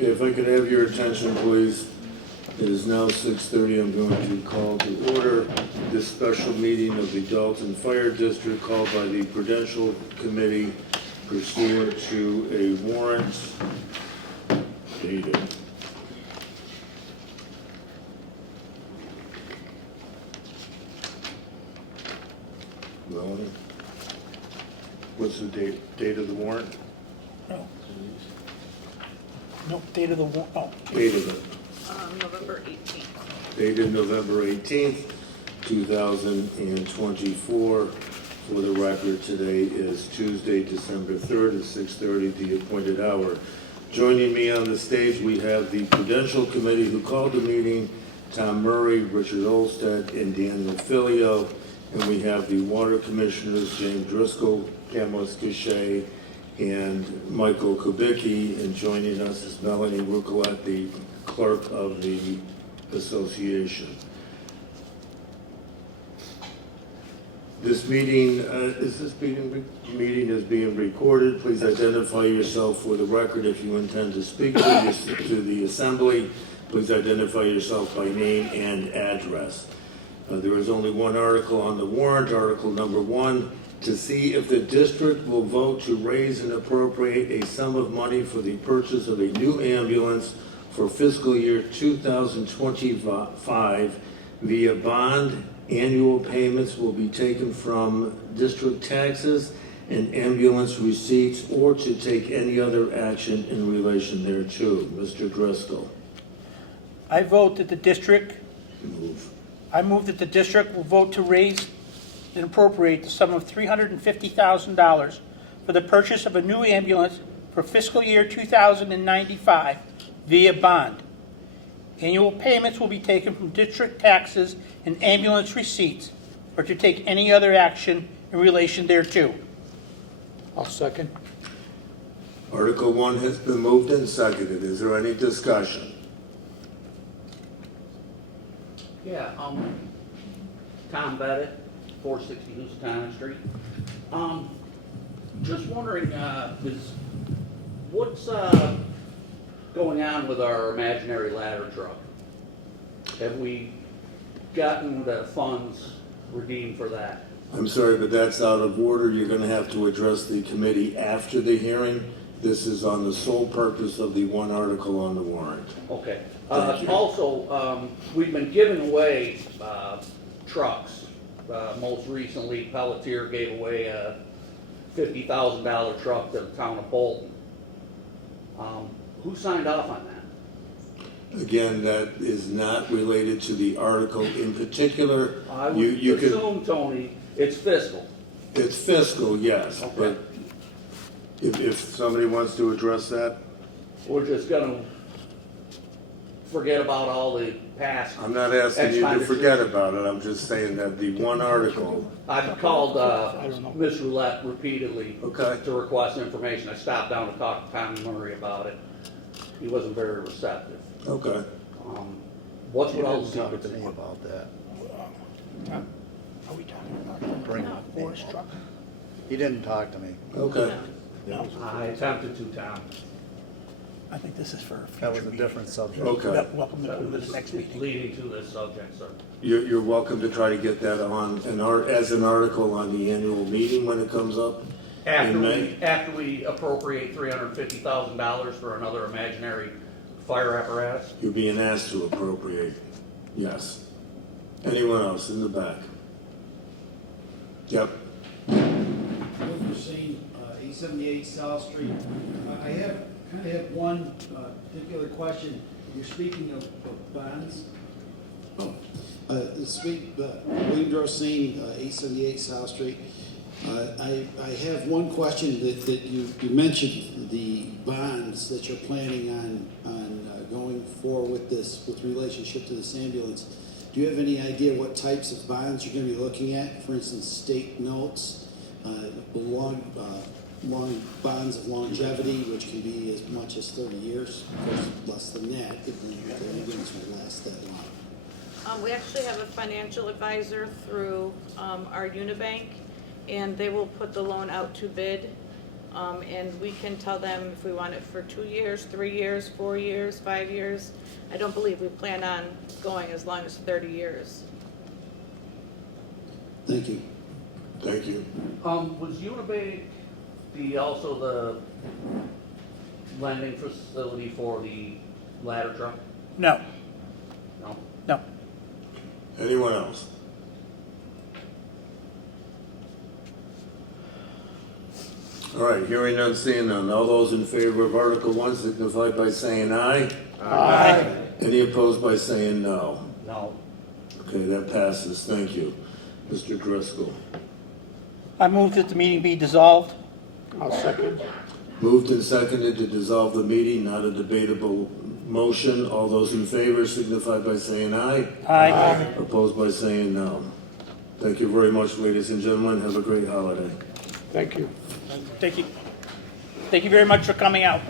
Okay, if I could have your attention, please. It is now 6:30. I'm going to call to order this special meeting of the Dalton Fire District called by the Prudential Committee pursuant to a warrant dated Melanie, what's the date of the warrant? No, date of the warrant, oh. Date of it. November 18th. Dated November 18th, 2024. For the record, today is Tuesday, December 3rd at 6:30, the appointed hour. Joining me on the stage, we have the Prudential Committee who called the meeting, Tom Murray, Richard Olsted, and Daniel Filiault. And we have the Water Commissioners, James Driscoll, Camelis Goucher, and Michael Kubicki. And joining us is Melanie Roucoulet, the Clerk of the Association. This meeting, meeting is being recorded. Please identify yourself for the record. If you intend to speak to the assembly, please identify yourself by name and address. There is only one article on the warrant, Article number 1, to see if the district will vote to raise and appropriate a sum of money for the purchase of a new ambulance for fiscal year 2025 via bond. Annual payments will be taken from district taxes and ambulance receipts, or to take any other action in relation thereto. Mr. Driscoll. I vote that the district, Move. I move that the district will vote to raise and appropriate the sum of $350,000 for the purchase of a new ambulance for fiscal year 2095 via bond. Annual payments will be taken from district taxes and ambulance receipts, or to take any other action in relation thereto. I'll second. Article 1 has been moved and seconded. Is there any discussion? Yeah, Tom Bennett, 460 Housatonic Street. Just wondering, what's going on with our imaginary ladder truck? Have we gotten the funds redeemed for that? I'm sorry, but that's out of order. You're going to have to address the committee after the hearing. This is on the sole purpose of the one article on the warrant. Okay. Thank you. Also, we've been giving away trucks. Most recently, Pelletier gave away a $50,000 truck to the town of Dalton. Who signed off on that? Again, that is not related to the article in particular. I would You could- assume, Tony, it's fiscal. It's fiscal, yes, Okay. but if somebody wants to address that, We're just gonna forget about all the past. I'm not asking you to expenditures. forget about it. I'm just saying that the one article, I've called Ms. Roulette repeatedly Okay. to request information. I stopped down to talk to Tommy Murray about it. He wasn't very receptive. okay. What's with all the Talk secrets? to me about that. Are we talking about Bring up. Forest truck? He didn't talk to me. Okay. No, I attempted to, Tom. I think this is for a future That was a meeting. different subject. Okay. Welcome to the next It's meeting. leading to this subject, sir. You're welcome to try to get that on as an article on the annual meeting when it comes up in May. After we appropriate $350,000 for another imaginary fire apparatus. You're being asked to appropriate. Yes. Anyone else in the back? Yep. Hussein, 878 South Street. I kind of have one particular question. You're speaking of bonds. William Hussein, 878 South Street. I have one question that you mentioned the bonds that you're planning on going for with relationship to this ambulance. Do you have any idea what types of bonds you're going to be looking at? For instance, state notes, long bonds of longevity, which can be as much as 30 years, of course less than that, if the ambulance will last that long. We actually have a financial advisor through our Unibank, and they will put the loan out to bid And we can tell them if we want it for 2 years, 3 years, 4 years, 5 years. I don't believe we plan on going as long as 30 years. Thank you. Thank you. Was Unibank also the lending facility for the ladder truck? No, No? no. Anyone else? All right, hearing none, seeing none. All those in favor of Article 1 signify by saying aye. Aye. Any opposed by saying no? No. Okay, that passes. Thank you. Mr. Driscoll. I move that the meeting be dissolved. I'll second. Moved and seconded to dissolve the meeting, not a debatable motion. All those in favor signify by saying aye. Aye. Opposed by saying no. Thank you very much, ladies and gentlemen. Have a great holiday. Thank you. Thank you. Thank you very much for coming out.